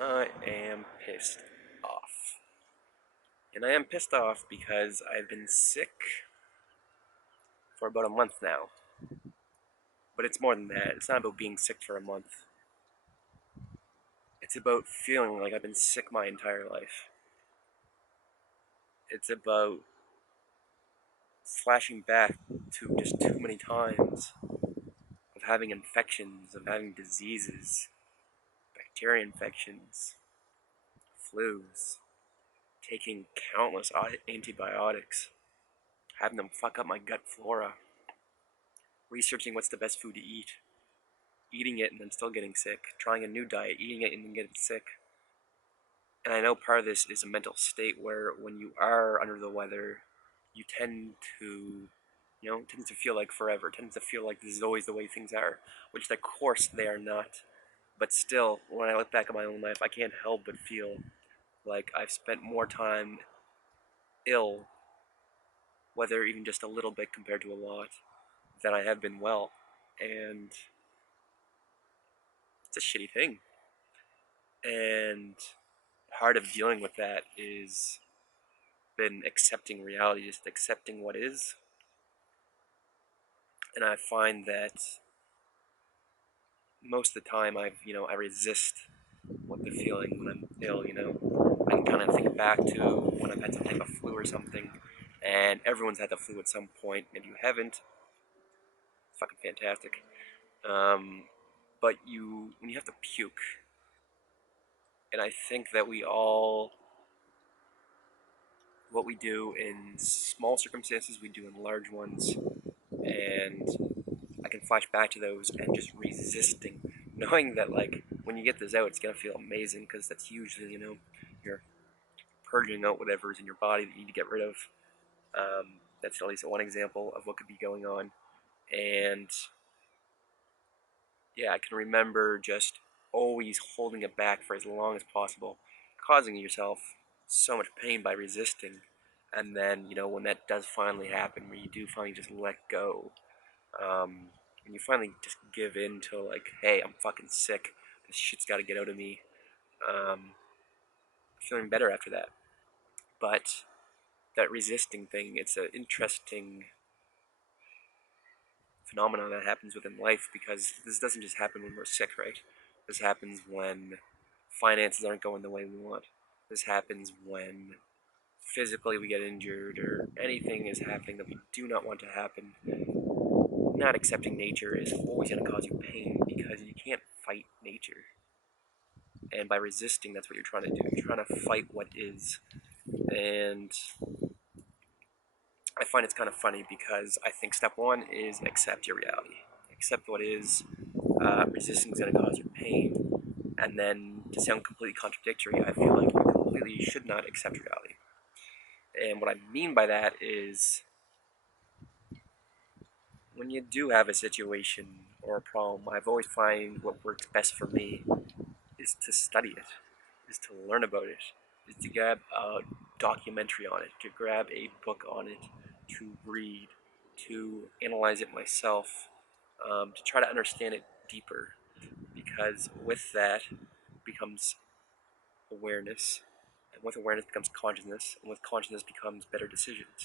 I am pissed off. And I am pissed off because I've been sick for about a month now. But it's more than that. It's not about being sick for a month. It's about feeling like I've been sick my entire life. It's about flashing back to just too many times of having infections, of having diseases, bacteria infections, flus, taking countless antibiotics, having them fuck up my gut flora, researching what's the best food to eat, eating it and then still getting sick, trying a new diet, eating it and then getting sick. And I know part of this is a mental state where when you are under the weather, you tend to, tends to feel like forever, tends to feel like this is always the way things are, which of course they are not. But still, when I look back at my own life, I can't help but feel like I've spent more time ill, whether even just a little bit compared to a lot, than I have been well. And it's a shitty thing. And part of dealing with that is been accepting reality, just accepting what is. And I find that most of the time I resist what the feeling when I'm ill. I can kind of think back to when I've had some type of flu or something, and everyone's had the flu at some point, and you haven't. It's fucking fantastic. But when you have to puke, and I think that what we do in small circumstances, we do in large ones, and I can flash back to those and just resisting, knowing that like when you get this out, it's gonna feel amazing because that's usually you're purging out whatever's in your body that you need to get rid of. That's at least one example of what could be going on, and yeah, I can remember just always holding it back for as long as possible, causing yourself so much pain by resisting, and then when that does finally happen, where you do finally just let go. When you finally just give in to like, hey, I'm fucking sick. This shit's got to get out of me. Um, Feeling better after that. But that resisting thing, it's an interesting phenomenon that happens within life because this doesn't just happen when we're sick, right? This happens when finances aren't going the way we want. This happens when physically we get injured or anything is happening that we do not want to happen. Not accepting nature is always going to cause you pain because you can't fight nature. And by resisting, that's what you're trying to do. You're trying to fight what is. And I find it's kind of funny because I think step one is accept your reality. Accept what is. Resisting is going to cause you pain. And then, to sound completely contradictory, I feel like you completely should not accept reality. And what I mean by that is when you do have a situation or a problem, I've always find what works best for me is to study it, is to learn about it, is to grab a documentary on it, to grab a book on it, to read, to analyze it myself, to try to understand it deeper. Because with that becomes awareness, and with awareness becomes consciousness, and with consciousness becomes better decisions.